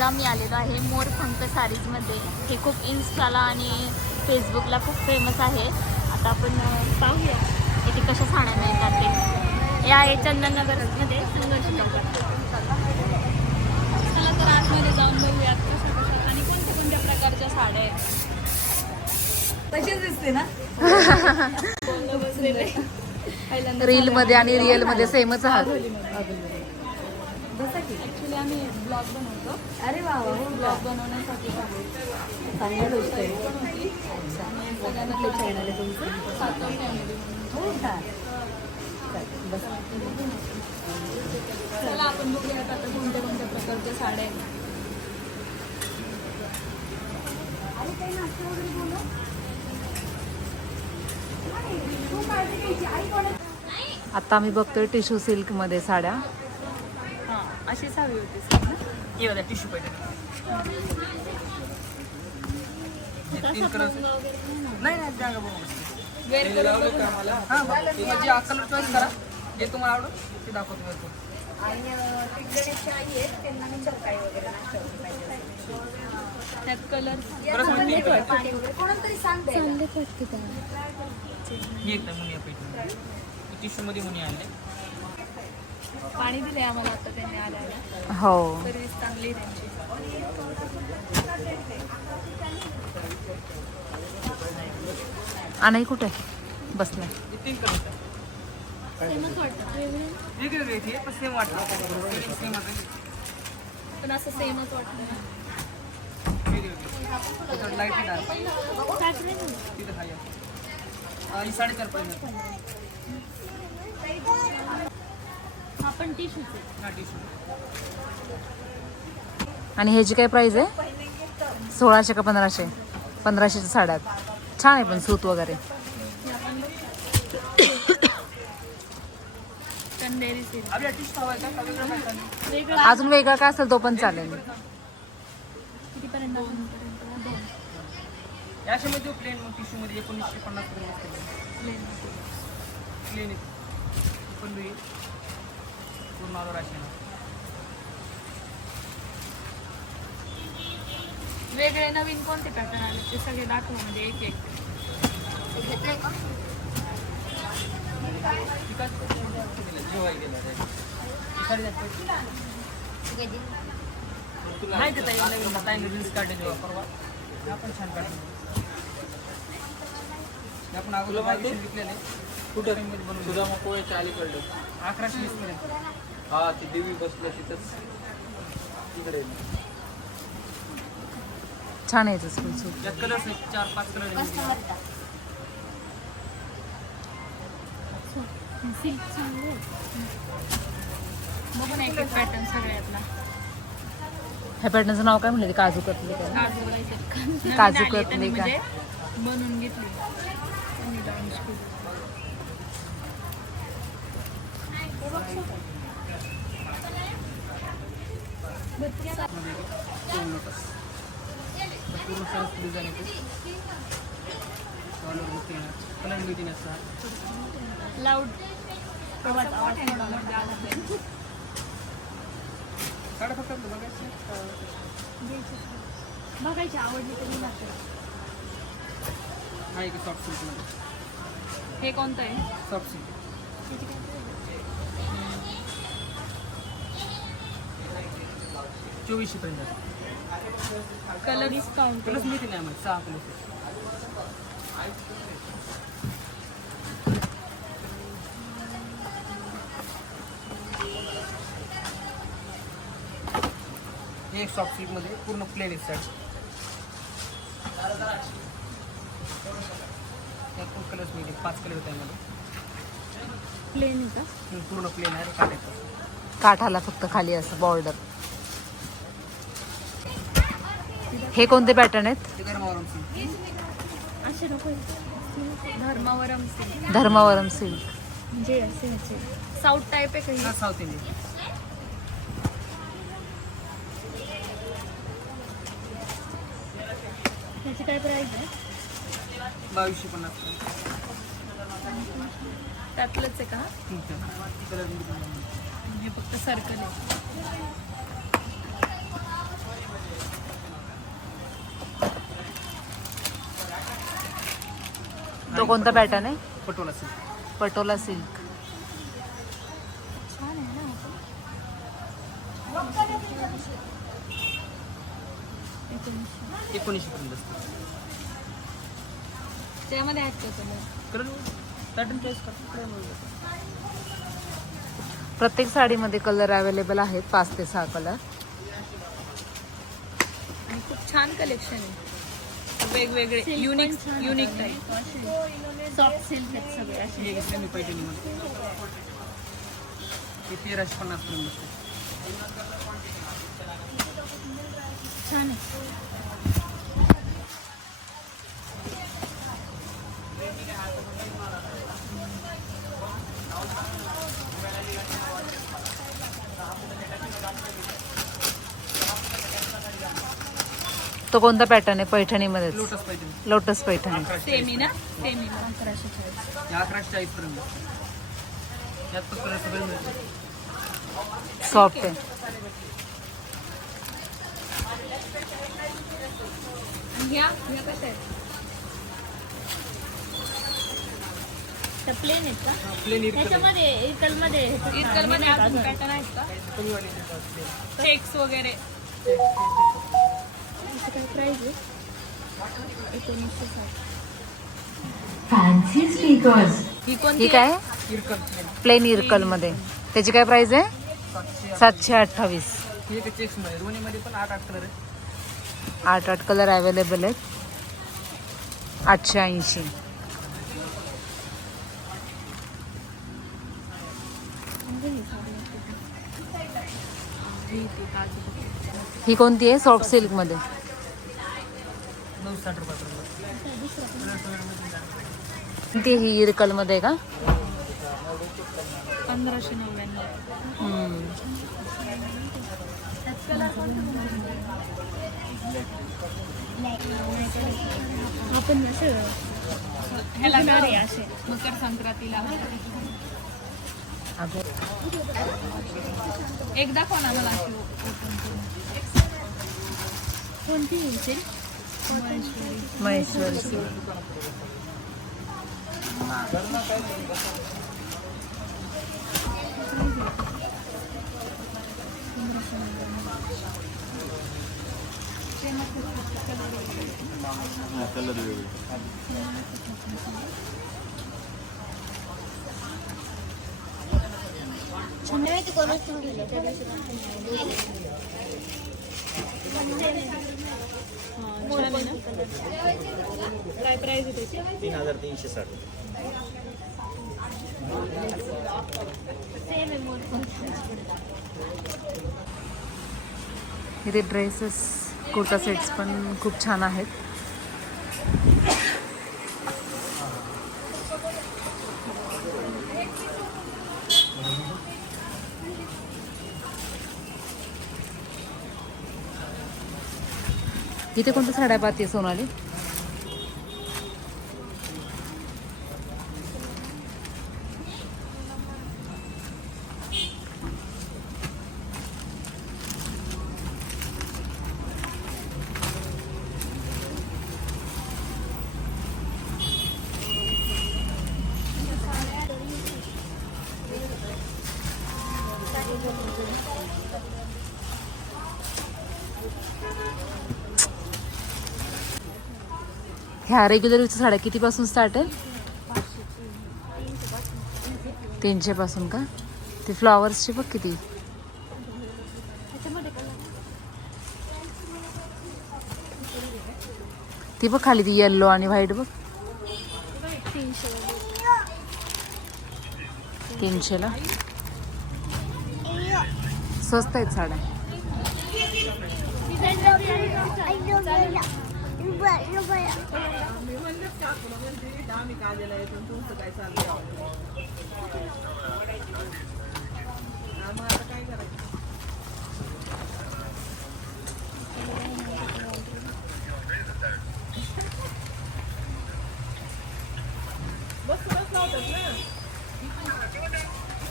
आज आम्ही आलेलो आहे मोर पंख साडीजमध्ये. हे खूप इन्स्टाला आणि फेसबुकला खूप फेमस आहे. आता आपण पाहूया. इथे कशा साड्या मिळतात ते. हे आहे चंदननगरमध्ये संघर्ष चौकात. चला तर आतमध्ये जाऊन बघूयात कशा कशा आणि कोणत्या कोणत्या प्रकारच्या साड्या आहेत. तशीच दिसते ना? बोलणं बसलेले पहिल्यांदा रील मध्ये आणि रिअलमध्ये सेमच आहात. बसा की ॲक्च्युली आम्ही ब्लॉग बनवतो. अरे वा वा हो ब्लॉग बनवण्यासाठी चांगली गोष्ट आहे. चॅनल तुमचं? सातव फॅमिली हो का? चालेल, बसा चला आपण बघूयात आता कोणत्या कोणत्या प्रकारच्या साड्या आहेत. आता आम्ही बघतोय टिश्यू सिल्कमध्ये साड्या. अशीच हवी होती सर ना? ये बघा टिश्यू कलर नाही नाही त्या बघू. हां म्हणजे हा कलर चॉईस करा. जे तुम्हाला आवडत ते दाखवतो मी तुम्हाला. त्यात कलर बरं सांग तीन कलर एक मुनिया पाहिजे टिश्यू मध्ये मुनिया आणले पाणी दिले आम्हाला आता त्यांनी आल्याला. हो. सर्विस चांगली आहे त्यांची. आणि कुठे? हे हे पण असं सेमच साडेचार पर्यंत हा आणि ह्याची काय प्राइस आहे? सोळाशे का पंधराशे? पंधराशेच्या साड्या आहेत. छान आहे पण सूत वगैरे. अजून वेगळा काय असेल तो पण चालेल. प्लेन पूर्ण आलो राशन. वेगळे नवीन कोणते पॅटर्न आले? ते सगळे दाखवा म्हणजे एक एक. नाही ते ताई नवीन ताईने रील्स काढलेली परवा ते आपण छान काढले ते आपण अगोदर बावीसशे विकलेले कुठं? मध्ये बनवून सुद्धा मग पोळ्याच्या अलीकडलं. अकराशे वीस पर्यंत. हा ती देवी बसल्या तिथंच तिकडे छान आहे याचं पण सूत त्यात कलर्स आहेत चार पाच कलर सिल्क चांगले बघू ना एक एक पॅटर्न सगळ्यातला. ह्या पॅटर्नचं नाव काय म्हणलं? ते काजू कतली काय काजू नवीन काजू आली कतली त्यांनी का? म्हणजे बनवून घेतली. त्यांनी केली. सरस डिझाईन येते. Booking colour loud. साडे फक्त बघायचं बघायची आवडली तरी हा एक सॉफ्ट सिल्कमध्ये हे कोणतं आहे? सॉफ्ट सिल्क चोवीसशे पर्यंत. कलर डिस्काउंट कलर्स मिळते नाही आम्हाला. सहा कलर्स हे एक सॉफ्ट सिल्कमध्ये पूर्ण प्लेन आहे साईड पूर्ण कलर्स मिळते पाच कलर होते यामध्ये प्लेन आहे का? पूर्ण प्लेन आहे काठाला फक्त खाली असं बॉर्डर हे कोणते पॅटर्न आहेत? ते गरमावरून सिल्क. असे नको धर्मावरम सिल्क. धर्मावरम सिल्क म्हणजे साऊथ टाईप आहे काही साऊथ इंडियन ह्याची काय प्राईस आहे? बावीसशे पन्नास. त्यातलंच आहे का? कलर हे फक्त सर्कल आहे. तो कोणता पॅटर्न आहे? पटोला सिल्क पटोला सिल्क छान आहे ना एकोणीसशे. पर्यंत असते. त्यामध्ये पॅटर्न चॉईस करतो प्रत्येक साडीमध्ये कलर अवेलेबल आहेत पाच ते सहा कलर आणि खूप छान कलेक्शन आहे. वेगवेगळे unique. Unique type soft silk आहेत सगळे असे. हे तेराशे पन्नास पर्यंत असते छान आहे. तो कोणता पॅटर्न आहे पैठणीमध्येच? Lotus Paithani. Lotus Paithani. Semi ना? सेमी अकराशे चाळीस. हे अकराशे चाळीस पर्यंत. असते यात पण कलर सगळे मिळते. सॉफ्ट आहे. आणि ह्या? ह्या कशा आहेत? त्या प्लेन आहेत का? प्लेन त्याच्यामध्ये इकलमध्ये ह्याच्यात इरकलमध्ये नाही अजून का पॅटर्न आहेत का? कमी वाली असते चेक्स वगैरे. काय आहे एकोणीसशे साठ. ही इरकल. प्लेन प्लेन इरकलमध्ये त्याची काय प्राइस आहे? सातशे अठ्ठावीस. आठ आठ कलर अवेलेबल आहेत. आठशे ऐंशी. ही कोणती आहे? सॉफ्ट सिल्कमध्ये नऊ साठ रुपयापर्यंत ती ही इरकलमध्ये का? पंधराशे नव्याण्णव. आपण ह्याला असे मकर संक्रांतीला. अगं, एकदा कोण आम्हाला अशी open करून. कोणती येईल महेश्वरी सिल्क काय प्राईज आहे त्याची तीन हजार तीनशे साठ इथे ड्रेसेस कुर्ता सेट्स पण खूप छान आहेत. इथे कोणत्या साड्या पाहते सोनाली? ह्या रेग्युलर साड्या कितीपासून स्टार्ट आहे? तीनशेपासून का? ते फ्लॉवर्सची बघ किती. ती बघ खाली ती येल्लो आणि व्हाईट बघ. तीनशेला. स्वस्त आहेत साड्या. मी म्हणलेच का येतो तुमचं काय चाललं आम्हाला आता काय करायचं बस बस लावतात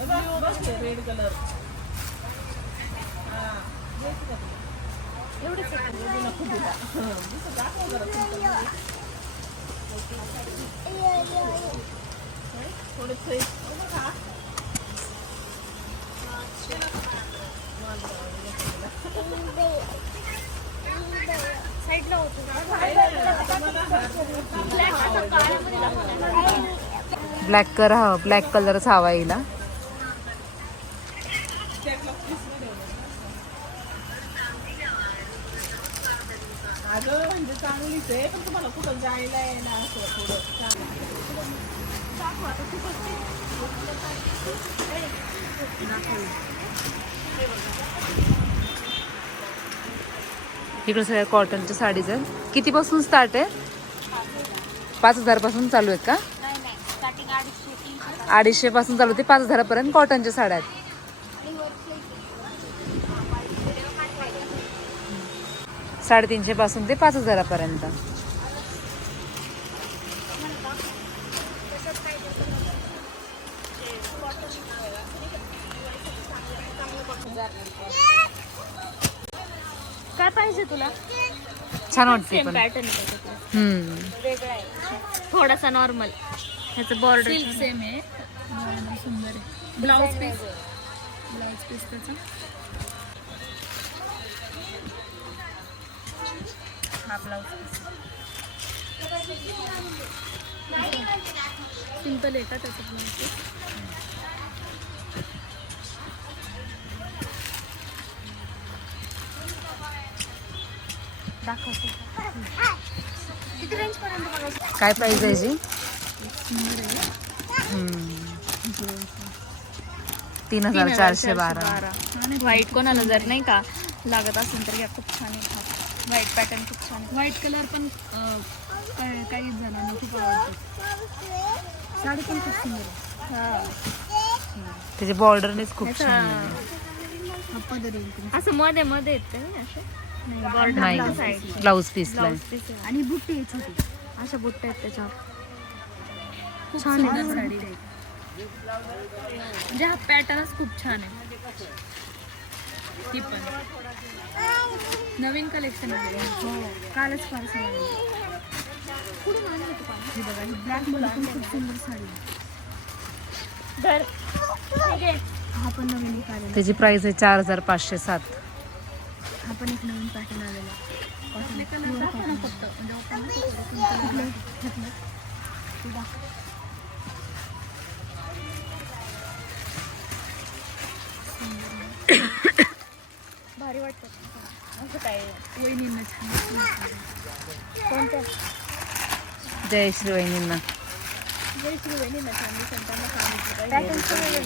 ना बस रेड कलर ब्लॅक कर हा ब्लॅक कलरच हवा असं थोडं इकडे सगळ्या कॉटनच्या साडीज आहेत. कितीपासून स्टार्ट आहे? पाच हजारपासून चालू आहेत का? अडीचशे पासून चालू होते पाच हजारापर्यंत कॉटनच्या साड्या आहेत. साडेतीनशे पासून ते पाच हजारापर्यंत. तुला? छान वाटते पण. पॅटर्न हम्म. वेगळा आहे. थोडासा नॉर्मल ह्याचं बॉर्डर सेम आहे. सुंदर आहे. ब्लाऊज पीस ब्लाऊज पीस त्याचा? हा ब्लाऊज सिंपल आहे का त्याचं ब्लाऊज पीस काय प्राइस आहे हम्म. तीन हजार चारशे बारा. व्हाईट कोणाला जर नाही का लागत असेल तर या खूप छान आहे व्हाईट पॅटर्न खूप छान आहे. व्हाईट कलर पण काही जणांना खूप आवडतो. साडी पण खूप सुंदर त्याचे बॉर्डरनेच खूप छान. असं मध्ये मध्ये येते ना असे नाही ब्लाऊज पीसला पीस आणि बुट्टी आहे छोटी. अशा बुट्ट्या आहेत त्याच्यावर. छान आहे. साडी. म्हणजे हा पॅटर्नच खूप छान आहे. ती पण. नवीन कलेक्शन आहे. हो कालच पार्सल आलं ही बघा ही ब्लॅकमध्ये पण खूप सुंदर साडी आहे. तर हा पण नवीन एक आलेला त्याची प्राइस आहे चार हजार पाचशे सात. हा पण एक नवीन पॅटर्न आलेला. म्हणजे आपण कुठलं? घेतलं? ते दाखव. भारी वाटतं. असं काय? वहिनींना छान कोणत्या? जयश्री वहिनींना. जरी श्रीवेणी ना सांगितलं त्यांना सांगितलं सगळं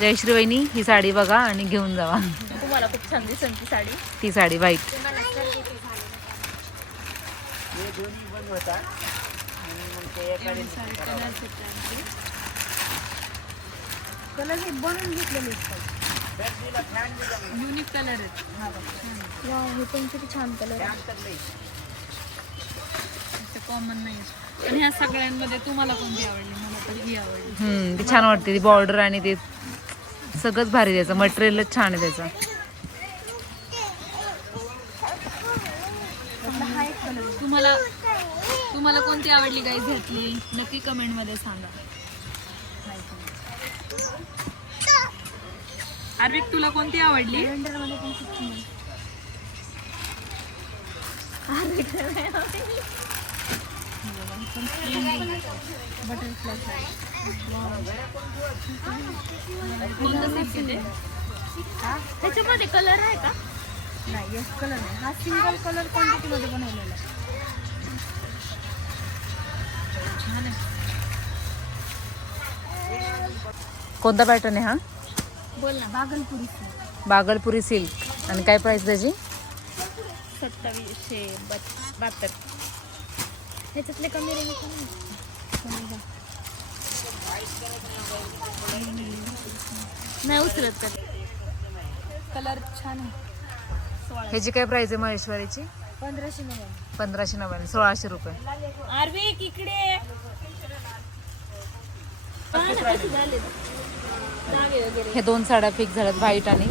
जयश्री वहिनी ही साडी बघा आणि घेऊन जावा. तुम्हाला खूप छान दिसेल ती साडी. ती साडी व्हाईट कलर हे बनवून घेतलेले युनिक कलर आहेत हा बघ. वा हे पण किती छान कलर कॉमन नाही. आणि ह्या सगळ्यांमध्ये तुम्हाला कोणती आवडली? मला तर ही आवडली. हम्म ती छान वाटते ती बॉर्डर आणि ते सगळंच भारी त्याचं मटेरियलच छान आहे त्याचं. तुम्हाला तुम्हाला कोणती आवडली गाई घेतली नक्की कमेंटमध्ये सांगा. आर्विक तुला कोणती आवडली? त्याच्यामध्ये कलर आहे का? नाही यस कलर नाही. हा सिंगल कलर क्वांटिटी मध्ये बनवलेला कोणता पॅटर्न आहे हा? बोल ना बागलपुरी बागलपुरी सिल्क आणि काय प्राइस त्याची? सत्तावीसशे बहात्तर. ह्याच्यातले कमी रेंज नाही उचलत तर. कलर छान आहे. ह्याची काय प्राइस आहे महेश्वरीची? पंधराशे नव्याण्णव. पंधराशे नव्याण्णव सोळाशे रुपये. आर्विक इकडे हे दोन साड्या फिक्स झाल्यात व्हाईट आणि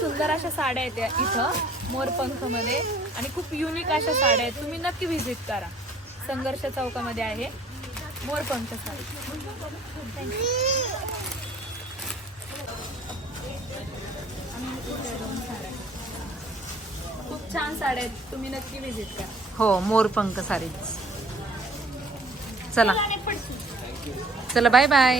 सुंदर अशा साड्या आहेत इथं मोरपंखमध्ये. आणि खूप युनिक अशा साड्या आहेत. तुम्ही नक्की व्हिजिट करा. संघर्ष चौकामध्ये आहे. मोरपंख साडी. खूप छान साड्या आहेत. तुम्ही नक्की व्हिजिट करा. हो मोरपंख साडीच चला. चला बाय बाय